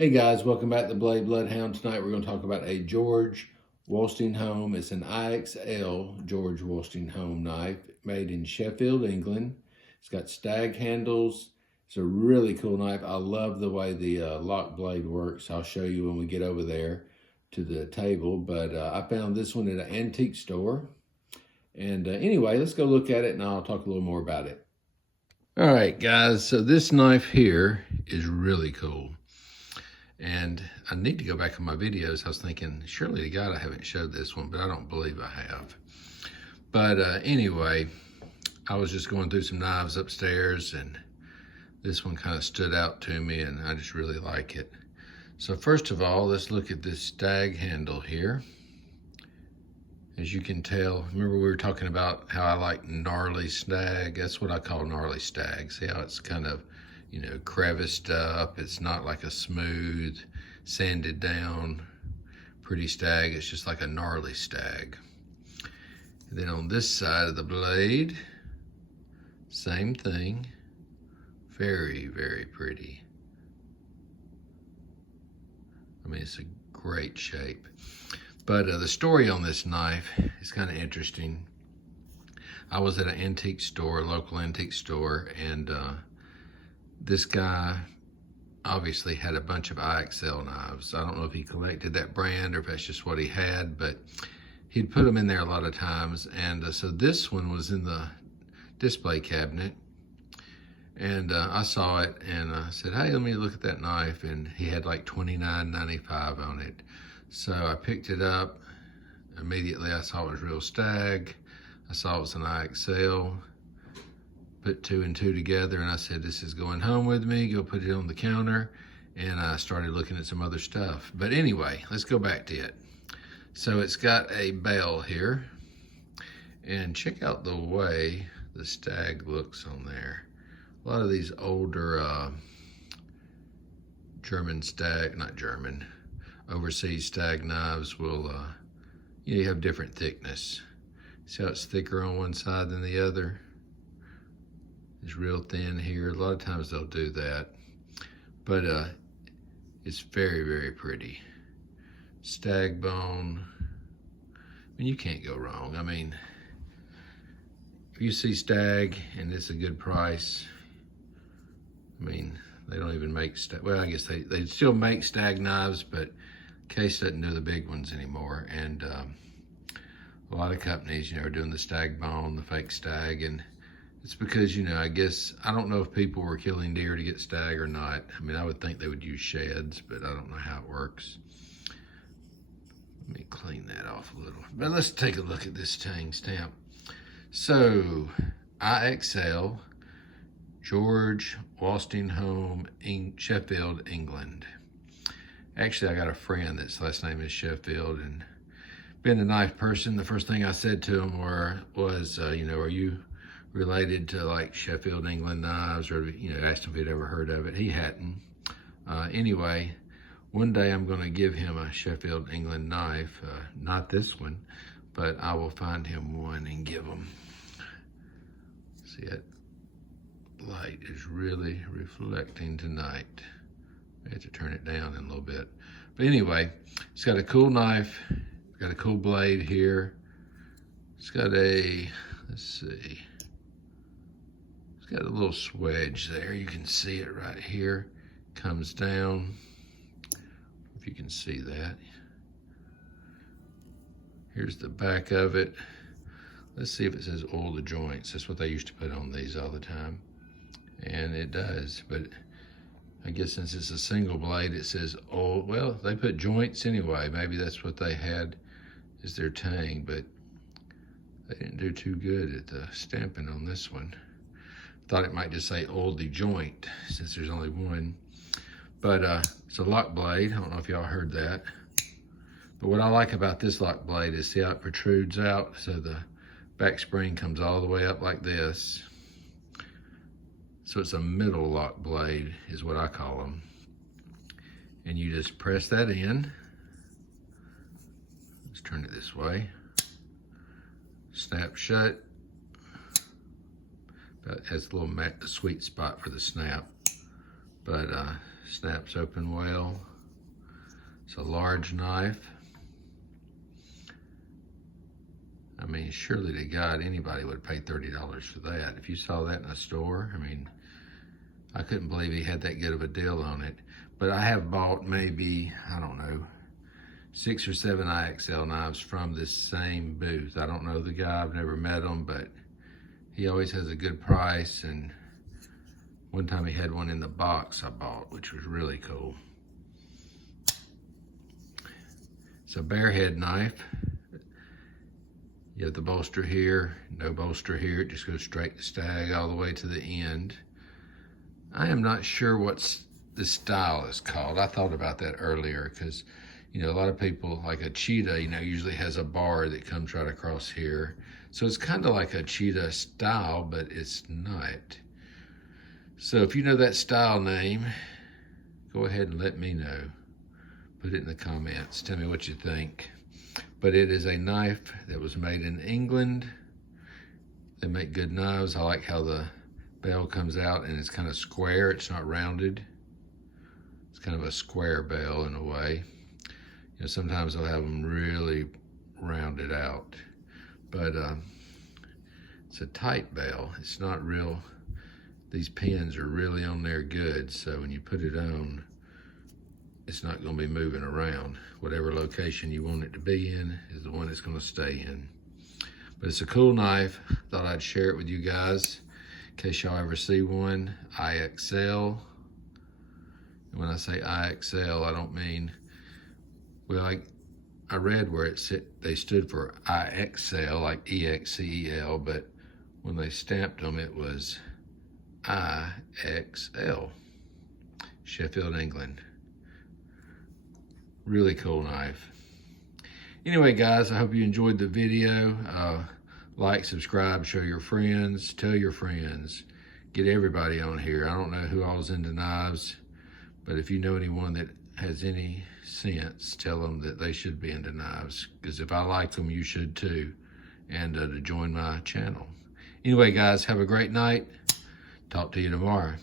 Hey guys, welcome back to Blade Bloodhound. Tonight we're going to talk about a George Wostenholm. It's an IXL George Wostenholm knife made in Sheffield, England. It's got stag handles. It's a really cool knife. I love the way the lock blade works. I'll show you when we get over there to the table. But I found this one at an antique store. And anyway, let's go look at it and I'll talk a little more about it. All right, guys. So this knife here is really cool. And I need to go back on my videos. I was thinking, surely to God I haven't showed this one, but I don't believe I have. But anyway, I was just going through some knives upstairs and this one kind of stood out to me and I just really like it. So first of all, let's look at this stag handle here. As you can tell, remember we were talking about how I like gnarly stag? That's what I call gnarly stag. See how it's kind of, you know, creviced up. It's not like a smooth, sanded down, pretty stag. It's just like a gnarly stag. And then on this side of the blade, same thing. Very, very pretty. I mean, it's a great shape. But the story on this knife is kind of interesting. I was at an antique store, a local antique store, and this guy obviously had a bunch of IXL knives. I don't know if he collected that brand or if that's just what he had, but he'd put them in there a lot of times. And so this one was in the display cabinet. And I saw it and I said, hey, let me look at that knife. And he had like $29.95 on it. So I picked it up. Immediately I saw it was real stag. I saw it was an IXL. Put two and two together and I said, this is going home with me. Go put it on the counter. And I started looking at some other stuff. But anyway, let's go back to it. So it's got a bell here. And check out the way the stag looks on there. A lot of these older German stag, not German, overseas stag knives will, you have different thickness. See how it's thicker on one side than the other? It's real thin here. A lot of times they'll do that. But it's very, very pretty. Stag bone. I mean, you can't go wrong. I mean, if you see stag and it's a good price, I mean, they don't even make stag. Well, I guess they still make stag knives, but Case doesn't do the big ones anymore. And a lot of companies, are doing the stag bone, the fake stag, and it's because, I guess, I don't know if people were killing deer to get stag or not. I mean, I would think they would use sheds, but I don't know how it works. Let me clean that off a little. But let's take a look at this tang stamp. So, IXL, George Wostenholm, Sheffield, England. Actually, I got a friend that's last name is Sheffield, and being a knife person, the first thing I said to him was, are you related to like Sheffield, England knives, or, asked him if he'd ever heard of it. He hadn't. Anyway, one day I'm going to give him a Sheffield, England knife, not this one, but I will find him one and give him. See, that light is really reflecting tonight. I have to turn it down in a little bit. But anyway, it's got a cool knife, got a cool blade here. It's got a, let's see, got a little swedge there. You can see it right here. Comes down. If you can see that. Here's the back of it. Let's see if it says oil the joints. That's what they used to put on these all the time. And it does, but I guess since it's a single blade, it says oil. Well, they put joints anyway. Maybe that's what they had is their tang, but they didn't do too good at the stamping on this one. Thought it might just say oil the joint since there's only one. But it's a lock blade. I don't know if y'all heard that. But what I like about this lock blade is see how it protrudes out. So the back spring comes all the way up like this. So it's a middle lock blade is what I call them. And you just press that in. Let's turn it this way. Snap shut. But it has a little sweet spot for the snap. But snaps open well. It's a large knife. I mean, surely to God, anybody would pay $30 for that. If you saw that in a store, I mean, I couldn't believe he had that good of a deal on it. But I have bought maybe, I don't know, 6 or 7 IXL knives from this same booth. I don't know the guy, I've never met him, but he always has a good price. And one time he had one in the box I bought, which was really cool. It's a bear head knife. You have the bolster here, no bolster here. It just goes straight to Stag all the way to the end. I am not sure what this style is called. I thought about that earlier because, you know, a lot of people, like a cheetah, you know, usually has a bar that comes right across here. So it's kind of like a cheetah style, but it's not. So if you know that style name, go ahead and let me know. Put it in the comments. Tell me what you think. But it is a knife that was made in England. They make good knives. I like how the bell comes out and it's kind of square. It's not rounded. It's kind of a square bell in a way. You know, sometimes they'll have them really rounded out. But it's a tight bell. It's not real. These pins are really on there good. So when you put it on, it's not going to be moving around. Whatever location you want it to be in is the one it's going to stay in. But it's a cool knife. Thought I'd share it with you guys in case y'all ever see one. IXL. And when I say IXL, I don't mean, well, I read where they stood for IXL, like EXCEL, but when they stamped them, it was IXL. Sheffield, England. Really cool knife. Anyway, guys, I hope you enjoyed the video. Like, subscribe, show your friends, tell your friends, get everybody on here. I don't know who all's into knives, but if you know anyone that has any sense, tell them that they should be into knives, because if I like them, you should too, and to join my channel. Anyway, guys, have a great night. Talk to you tomorrow.